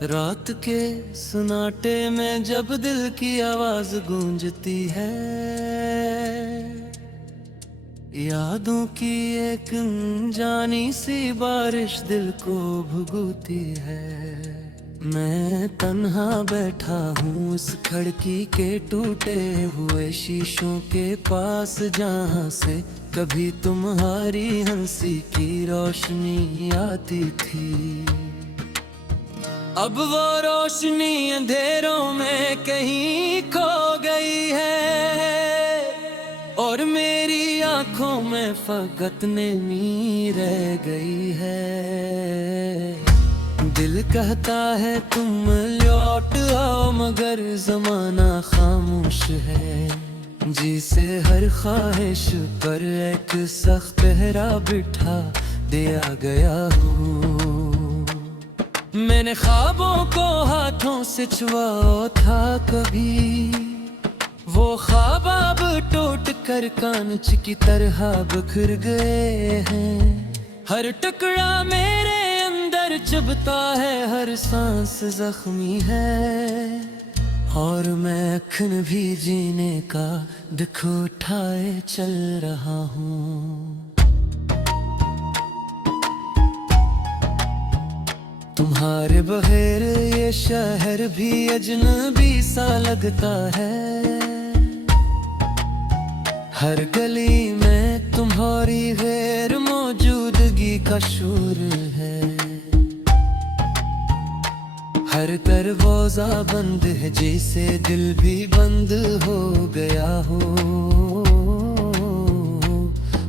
रात के सन्नाटे में जब दिल की आवाज गूंजती है, यादों की एक अनजानी सी बारिश दिल को भुगती है। मैं तन्हा बैठा हूँ उस खिड़की के टूटे हुए शीशों के पास, जहाँ से कभी तुम्हारी हंसी की रोशनी आती थी। अब वो रोशनी अंधेरों में कहीं खो गई है, और मेरी आंखों में फकत नमी रह गई है। दिल कहता है तुम लौट आओ, मगर जमाना खामोश है, जिसे हर ख्वाहिश पर एक सख्त पहरा बिठा दिया गया हूँ। मैंने ख्वाबों को हाथों से छुआ था कभी, वो ख्वाब अब टूट कर कांच की तरह बिखर गए हैं। हर टुकड़ा मेरे अंदर चुभता है, हर सांस जख्मी है, और मैं अखन भी जीने का दुख उठाए चल रहा हूँ। तुम्हारे बगैर ये शहर भी अजनबी सा लगता है, हर गली में तुम्हारी गैर मौजूदगी का शोर है। हर दरवाजा बंद है, जैसे दिल भी बंद हो गया हो,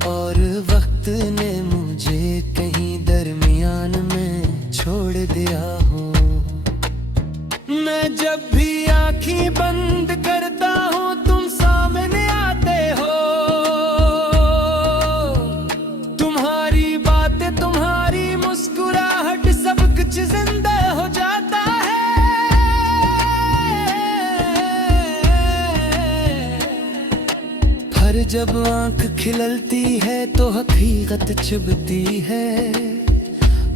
और वक्त ने मुझे कहीं दरमियान में छोड़ दिया हो। मैं जब भी आँखें बंद करता हूँ तुम सामने आते हो, तुम्हारी बातें तुम्हारी मुस्कुराहट सब कुछ जिंदा हो जाता है। हर जब आँख खिलती है तो हकीकत चुभती है,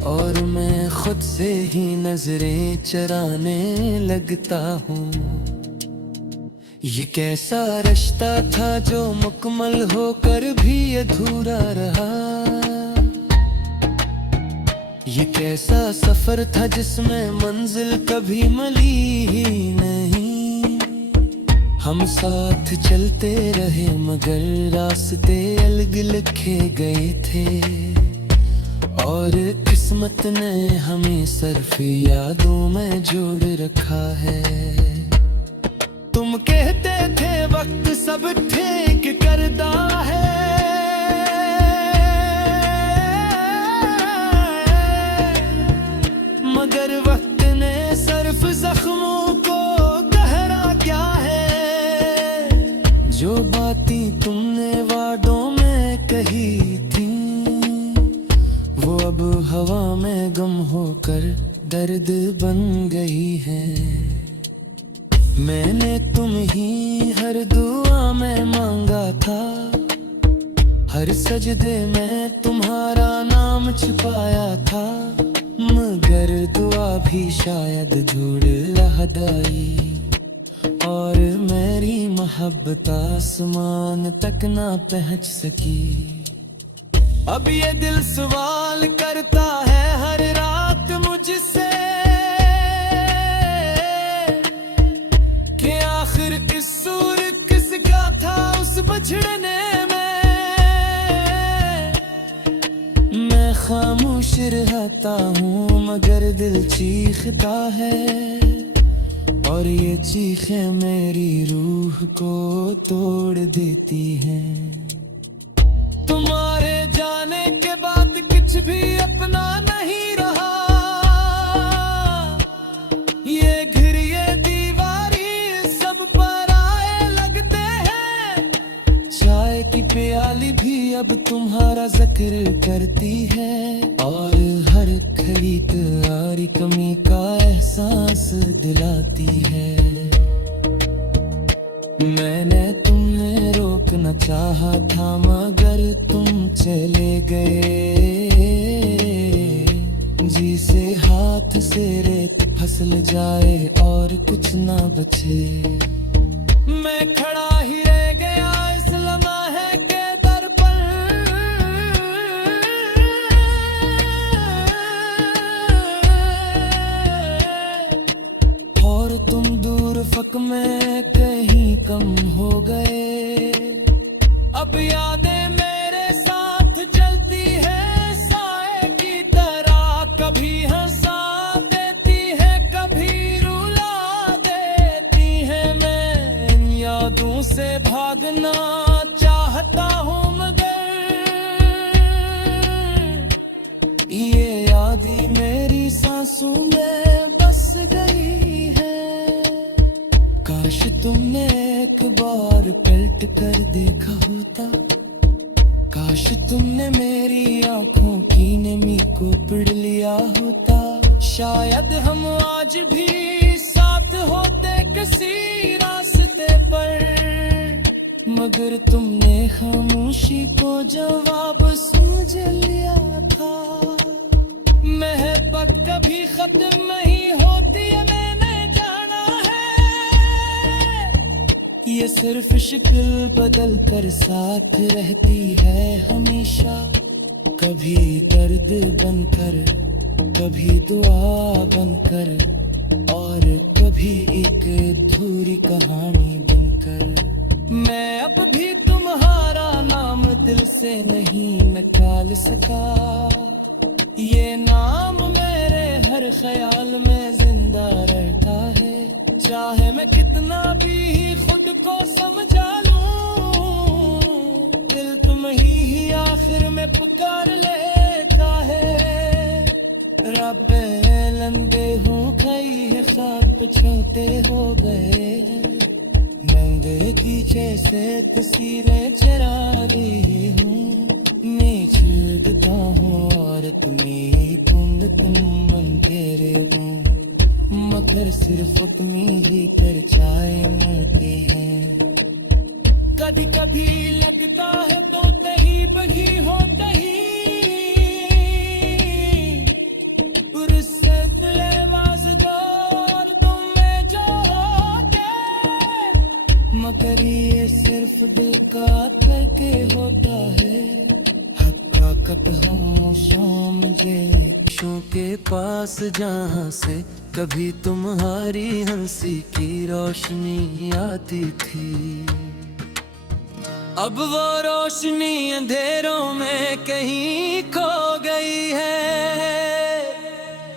और मैं खुद से ही नजरें चराने लगता हूँ। ये कैसा रिश्ता था जो मुकम्मल होकर भी अधूरा रहा, ये कैसा सफर था जिसमें मंजिल कभी मिली ही नहीं। हम साथ चलते रहे मगर रास्ते अलग लिखे गए थे, और किस्मत ने हमें सिर्फ यादों में जोड़ रखा है। तुम कहते थे वक्त सब ठीक करता है, मगर वक्त ने सिर्फ जख्मों को गहरा क्या है। जो बातें तुमने वादों में कही थी, वो अब हवा में गम होकर दर्द बन गई है। मैंने तुम ही हर दुआ में मांगा था, हर सजदे में तुम्हारा नाम छुपाया था, मगर दुआ भी शायद झूठ लहदाई, और मेरी मोहब्बत आसमान तक ना पहुंच सकी। अब ये दिल सवाल करता है हर रात मुझसे कि आखिर कसूर किसका था उस बिछड़ने में। मैं खामोश रहता हूँ मगर दिल चीखता है, और ये चीखें मेरी रूह को तोड़ देती हैं। तुम्हारे जाने के बाद कुछ भी अपना नहीं रहा, ये घर ये दीवारी सब पराए लगते हैं। चाय की प्याली भी अब तुम्हारा जिक्र करती है, और हर खरीदारी कमी का एहसास दिलाती है। मैंने तुम्हें रोकना चाहा था मगर पर तुम चले गए, जी से हाथ से रेत फिसल जाए और कुछ ना बचे। मैं खड़ा ही रह गया इस लम्हे के दर पर, और तुम दूर फक में कहीं कम हो गए। अब यादें मेरे साथ चलती है साए की तरह, कभी हंसा देती है कभी रुला देती है। मैं इन यादों से भागना चाहता हूँ मगर ये याद ही मेरी सांसों में बस गई है। काश तुमने एक बार पलट कर देखा होता, काश तुमने मेरी आंखों की नमी को पढ़ लिया होता। शायद हम आज भी साथ होते किसी रास्ते पर, मगर तुमने खामोशी को जवाब समझ लिया था। महबत कभी खत्म नहीं होती है मैंने जाना है, ये सिर्फ शक्ल बदल कर साथ रहती है हमेशा। कभी दर्द बनकर, कभी दुआ बनकर, और कभी एक अधूरी कहानी बनकर। मैं अब भी तुम्हारा नाम दिल से नहीं निकाल सका, ये नाम मेरे हर ख्याल में जिंदा रहता है। चाहे मैं कितना भी खुद को समझा लूं, दिल तुम ही आखिर में पुकार लेता है। रब्बे लंदे हूँ कई है ख्वाब छोटे हो गए हैं, नंगे पीछे से तस्वीरें चरा रही हूँ। मैं छिड़ता हूँ और तुम्हें बूंद तुम अंधेरे हो, मगर सिर्फ तुम्हें ही परछाई मिलती है। कभी कभी लगता है तो कहीं बही हो कहीं, फुर्सत ले वाज़दार तुम में जो होगे, मगर ये सिर्फ दिल का करके होता है। हक़ खामोशों में शों के पास जहाँ से कभी तुम्हारी हंसी की रोशनी आती थी, अब वो रोशनी अंधेरों में कहीं खो गई है।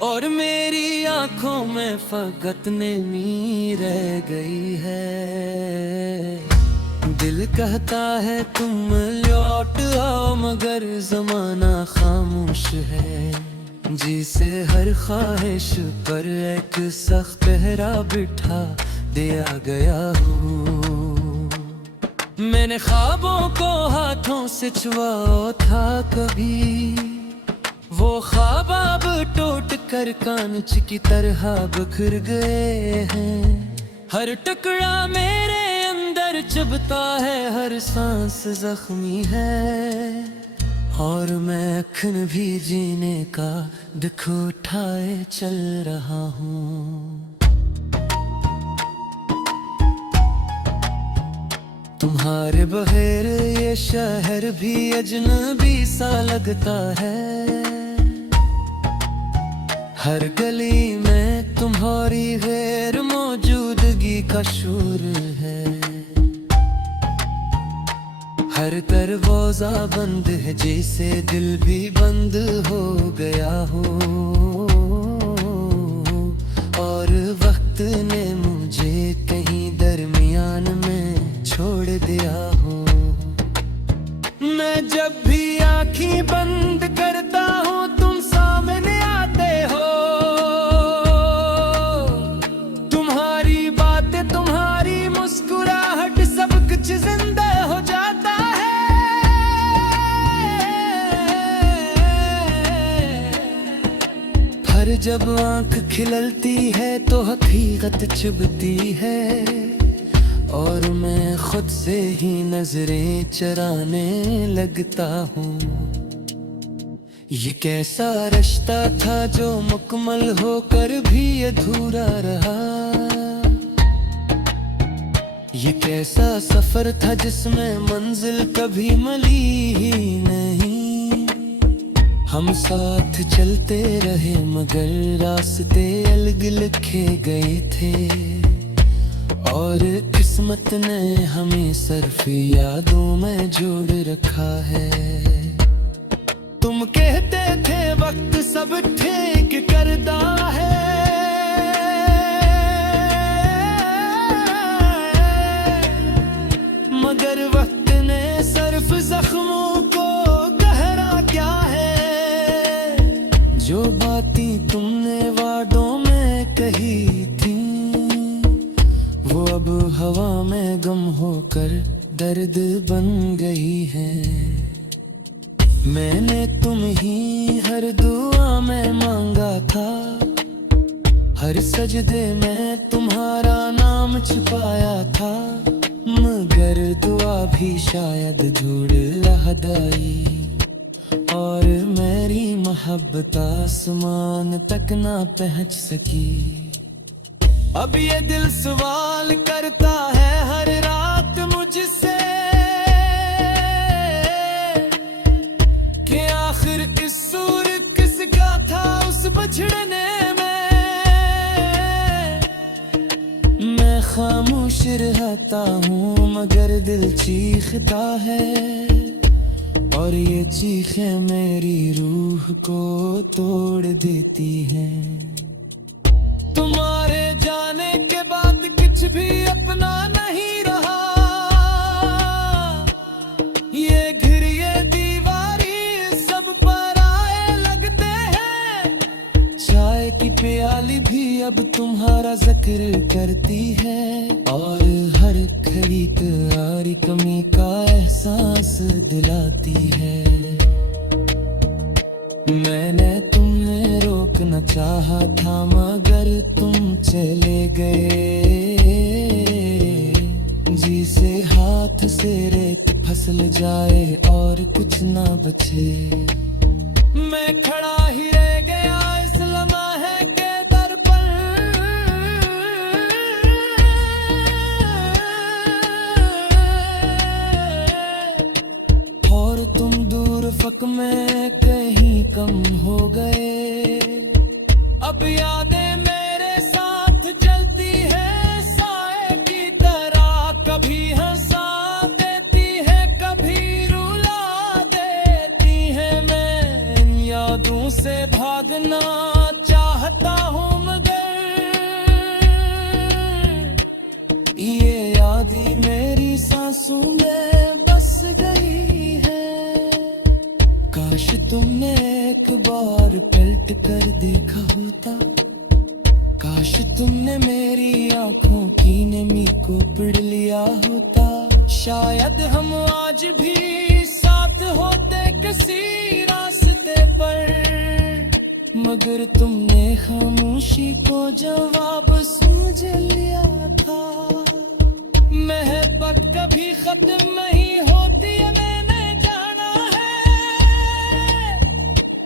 और मेरी आंखों में फकत नमी रह गई है। दिल कहता है तुम लौट आओ, मगर जमाना खामोश है। जी से हर ख्वाहिश पर एक सख्त पहरा बिठा दिया गया हूँ। मैंने ख्वाबों को हाथों से छुआ था कभी, वो ख्वाब अब टूट कर कांच की तरह बिखर गए हैं। हर टुकड़ा मेरे अंदर चुभता है, हर सांस जख्मी है, और मैं अखन भी जीने का दुख उठाए चल रहा हूँ। तुम्हारे बगैर ये शहर भी अजनबी सा लगता है। हर गली में तुम्हारी गैर मौजूदगी का शोर है। हर दरवाजा बंद है, जैसे दिल भी बंद हो गया हो, और वक्त ने मुझे कहीं दरमियान में छोड़ दिया हो। मैं जब भी आँखें बंद करता हूँ तुम सामने आते हो, तुम्हारी बातें तुम्हारी मुस्कुराहट सब कुछ जिंदा हो जाता है। हर जब आँख खिलती है तो हकीकत चुभती है, और मैं खुद से ही नजरें चराने लगता हूँ। ये कैसा रिश्ता था जो मुकम्मल होकर भी अधूरा रहा। ये कैसा सफर था जिसमें मंजिल कभी मिली ही नहीं। हम साथ चलते रहे मगर रास्ते अलग लिखे गए थे, और किस्मत ने हमें सिर्फ यादों में जोड़ रखा है। तुम कहते थे वक्त सब ठीक करता है, मगर वक्त ने सिर्फ जख्मों को गहरा क्या है। जो बातें तुमने वादों में कही थी, वो अब हवा में गम होकर दर्द बन गई है। मैंने तुम ही हर दुआ में मांगा था, हर सजदे में तुम्हारा नाम छुपाया था, मगर दुआ भी शायद झूठ लहदाई, और मेरी मोहब्बत आसमान तक ना पहुंच सकी। अब ये दिल सवाल करता है हर रात मुझसे कि आखिर कसूर किसका था उस बिछड़ने में। मैं खामोश रहता हूँ मगर दिल चीखता है, और ये चीखें मेरी रूह को तोड़ देती हैं। तुम्हारे जाने के बाद कुछ भी अपना नहीं रहा, ये घर ये दीवारी सब पराए लगते हैं। चाय की प्याली भी अब तुम्हारा जिक्र करती है, और हर खड़ी करारी कमी का एहसास दिलाती है। मैंने तुम्हें रोकना चाहा था मगर तुम चले गए। जी से हाथ से रेत फिसल जाए और कुछ ना बचे। मैं खड़ा ही रह गया इस लम्हे के दर पर, और तुम दूर फक में कहीं कम हो गए। अब यादें मेरे साथ चलती है साए की तरह, कभी हंसा देती है कभी रुला देती है। मैं इन यादों से भागना चाहता हूँ मगर ये यादें मेरी सांसों में बस गई है। काश तुमने एक बार पलट कर देखा होता, काश तुमने मेरी आंखों की नमी को पढ़ लिया होता। शायद हम आज भी साथ होते किसी रास्ते पर, मगर तुमने खामोशी को जवाब समझ लिया था। महबत कभी खत्म नहीं होती है मैंने जाना है,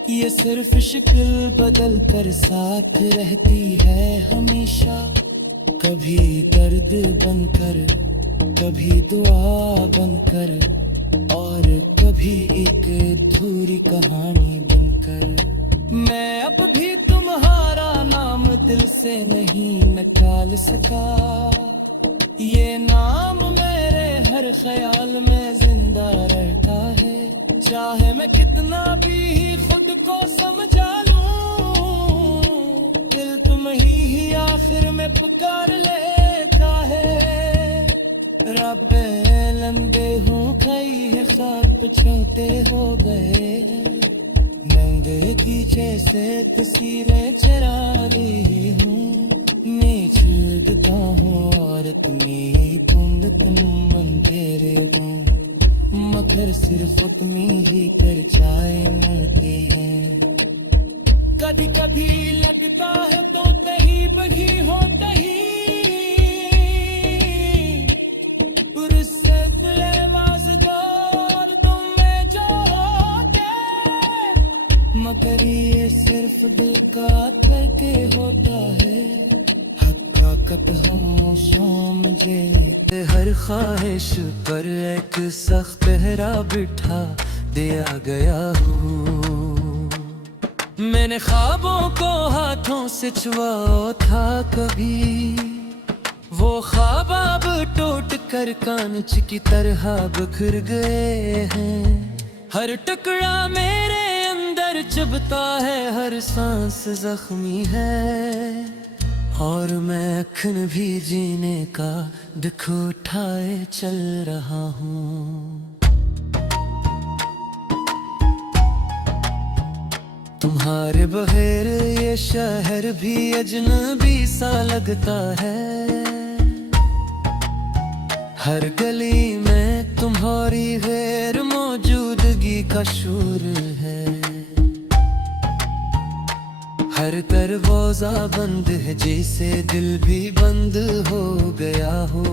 ये सिर्फ शक्ल बदल कर साथ रहती है हमेशा। कभी दर्द बनकर, कभी दुआ बनकर, और कभी एक अधूरी कहानी बनकर। मैं अब भी तुम्हारा नाम दिल से नहीं निकाल सका। ये नाम मेरे हर ख्याल में जिंदा रहता है। चाहे मैं कितना भी खुद को समझा लूं, दिल तुम ही आखिर में पुकार लेता है। रब्बे लंबे हूँ कई है ख्वाब छोटे हो गए हैं, नंगे की जैसे तस्वीरें चरा रही हूँ। मैं छूटता हूँ और तुम्हें तुम अंधेरे हूँ, मगर सिर्फ तुम्हें ही कर चाय मरते हैं। कभी कभी लगता है तो कहीं बही हो कहीं, मुझे हर ख्वाहिश पर एक सख्त पहरा बिठा दिया गया हूँ। मैंने ख्वाबों को हाथों से छुआ था कभी, वो ख्वाब अब टूट कर कांच की तरह बिखर गए हैं। हर टुकड़ा मेरे अंदर चुभता है, हर सांस जख्मी है, और मैं अखन भी जीने का दुख उठाए चल रहा हूँ। तुम्हारे बगैर ये शहर भी अजनबी सा लगता है। हर गली में तुम्हारी गैर मौजूदगी का शोर है। हर दरवाजा बंद है, जैसे दिल भी बंद हो गया हो,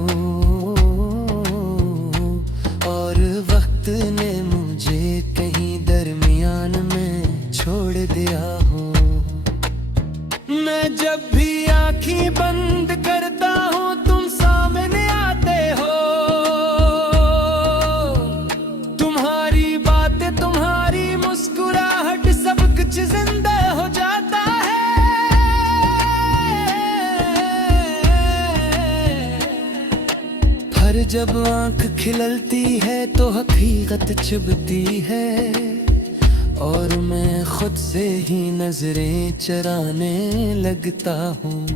और वक्त ने मुझे कहीं दरमियान में छोड़ दिया हो। मैं जब भी आँखें बंद करता हूँ तुम सामने आते हो। तुम्हारी बातें, तुम्हारी मुस्कुराहट, सब कुछ जिंदा हो जाता है। पर जब आँख खिलती है तो हकीकत चुभती है, और मैं खुद से ही नजरें चराने लगता हूँ।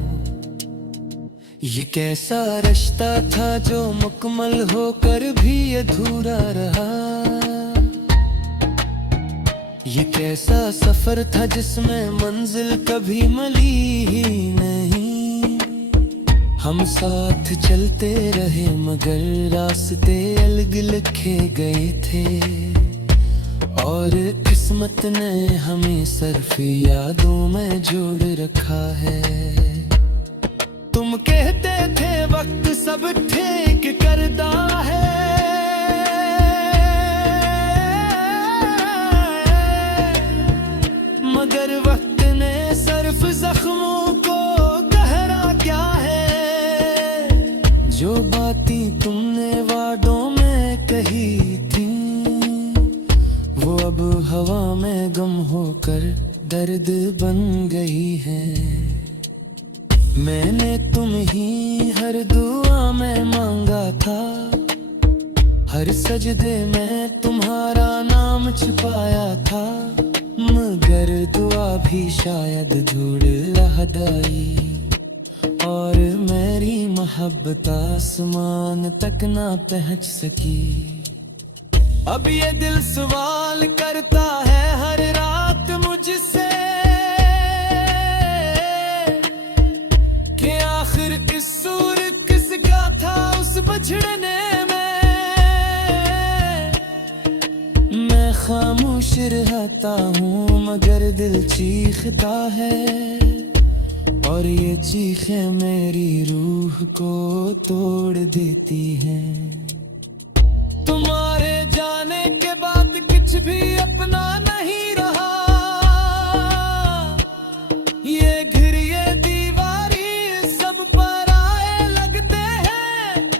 ये कैसा रिश्ता था जो मुकम्मल होकर भी अधूरा रहा। ये कैसा सफर था जिसमें मंजिल कभी मिली ही नहीं। हम साथ चलते रहे मगर रास्ते अलग लिखे गए थे, और किस्मत ने हमें सिर्फ यादों में जोड़ रखा है। तुम कहते थे वक्त सब ठीक करता है, मगर वक्त ने सिर्फ जख्मों को गहरा क्या है। जो बातें तुमने वादों में कही थी, वो अब हवा में गम होकर दर्द बन गई है। मैंने तुम ही हर दुआ में मांगा था, हर सजदे में तुम्हारा नाम छुपाया था, मगर दुआ भी शायद धूड़ रह गई, और मेरी मोहब्बत आसमान तक ना पहुंच सकी। अब ये दिल सवाल करता है हर रात मुझसे कि आखिर कसूर किसका था उस बिछड़ने में। मैं खामोश रहता हूँ मगर दिल चीखता है, और ये चीखें मेरी रूह को तोड़ देती हैं। तुम्हारे जाने के बाद कुछ भी अपना नहीं रहा। ये घर ये दीवारी सब पराए लगते हैं।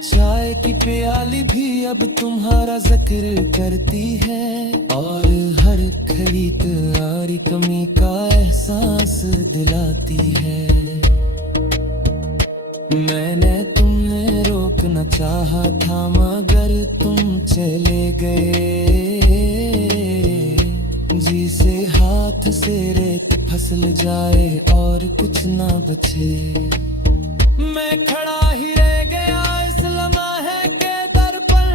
चाय की प्याली भी अब तुम्हारा जिक्र करती है, और हर खरीदारी कमी का एहसास दिलाती है। मैंने तुम्हें रोकना चाहा था मगर तुम चले गए। जी से हाथ से रेत फिसल जाए और कुछ ना बचे। मैं खड़ा ही रह गया इस लम्हे के दर पर,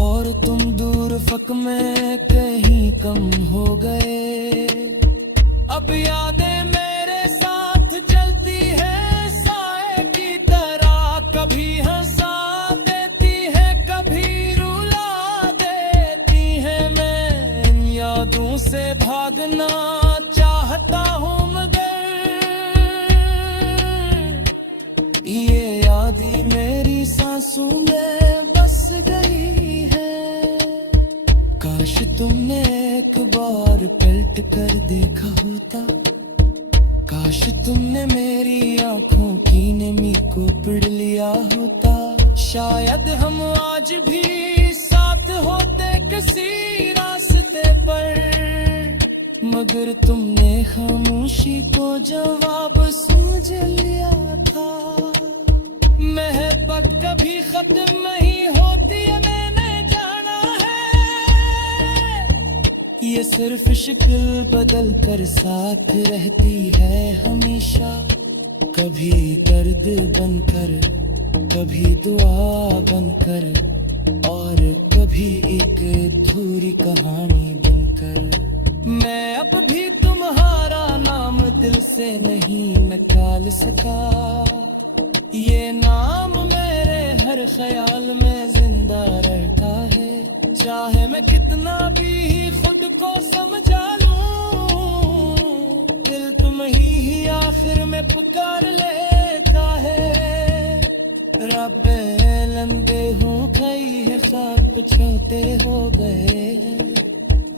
और तुम दूर फक में कहीं कम हो गए। अब यादें मेरे साथ चलती है साए की तरह, कभी हंसा देती है कभी रुला देती है। मैं इन यादों से भागना चाहता हूँ मगर ये यादें मेरी सांसों में बस गई है। काश तुमने एक बार पलट कर देखा होता, काश तुमने मेरी आंखों की नमी को पढ़ लिया होता। शायद हम आज भी साथ होते किसी रास्ते पर, मगर तुमने खामोशी को जवाब समझ लिया था। मोहब्बत कभी खत्म नहीं होती है, मैंने जाना है। ये सिर्फ शक्ल बदल कर साथ रहती है हमेशा, कभी दर्द बनकर, कभी दुआ बनकर, और कभी एक अधूरी कहानी बनकर। मैं अब भी तुम्हारा नाम दिल से नहीं निकाल सका, ये नाम मेरे हर ख्याल में जिंदा रहता है। चाहे मैं कितना भी खुद को समझा लूं, दिल तुम ही आखिर में पुकार लेता है। रब्बे लंबे हो गई है, ख्वाब छोटे हो गए हैं,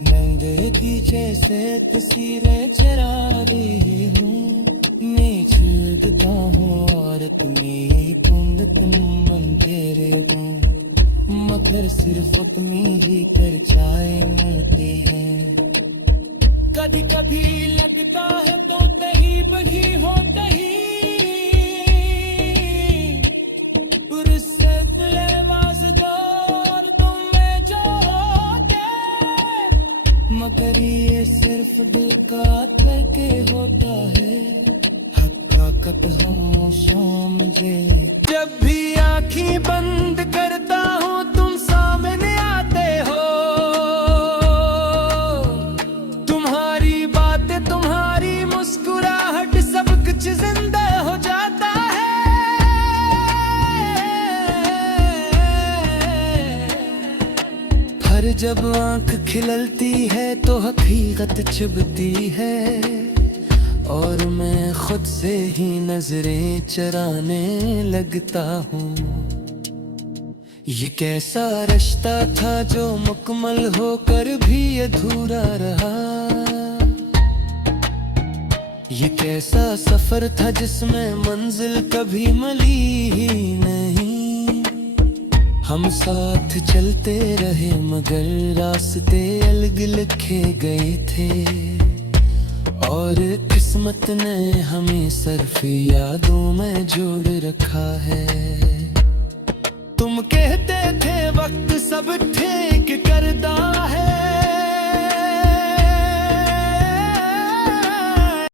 नंगे पीछे से तस्वीरें चरा रही हूँ। मैं छूटता हूँ और तुम्हें तुम अंधेरे हो, मगर सिर्फ तुम्हें ही चर्चाएं मिलती हैं। कभी कभी लगता है तो कहीं बही हो कहीं, मगर ये सिर्फ दिल का करके होता है। हकीकत खामोशों में जब भी आँखें बंद करता हूँ तुम सामने आते हो, तुम्हारी बातें तुम्हारी मुस्कुराहट सब कुछ जिंदा हो जाता है। हर जब आंख खिलती है तो हकीकत चुभती है, और मैं खुद से ही नजरें चराने लगता हूँ। ये कैसा रिश्ता था जो मुकम्मल होकर भी अधूरा रहा, ये कैसा सफर था जिसमें मंजिल कभी मिली ही नहीं। हम साथ चलते रहे मगर रास्ते अलग लिखे गए थे, और किस्मत ने हमें सिर्फ यादों में जोड़ रखा है। तुम कहते थे वक्त सब ठीक करता है,